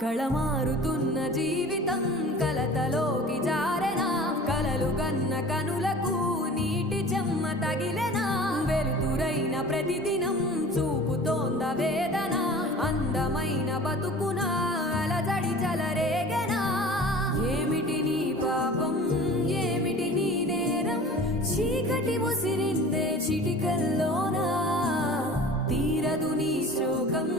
కళమారుతున్న జీవితం కలతలోకి జారెనా కలలు గన్న కనులకు నీటి చెమ్మ తగిలెనా వెలుతురైన ప్రతిదినం చూపుతోంద వేదన అందమైన బతుకున అలజడి చలరేగెనా ఏమిటి నీ పాపం ఏమిటి నీ నేరం చీకటి ముసిరిందే చిటికల్లోనా తీరదు నీ శోకం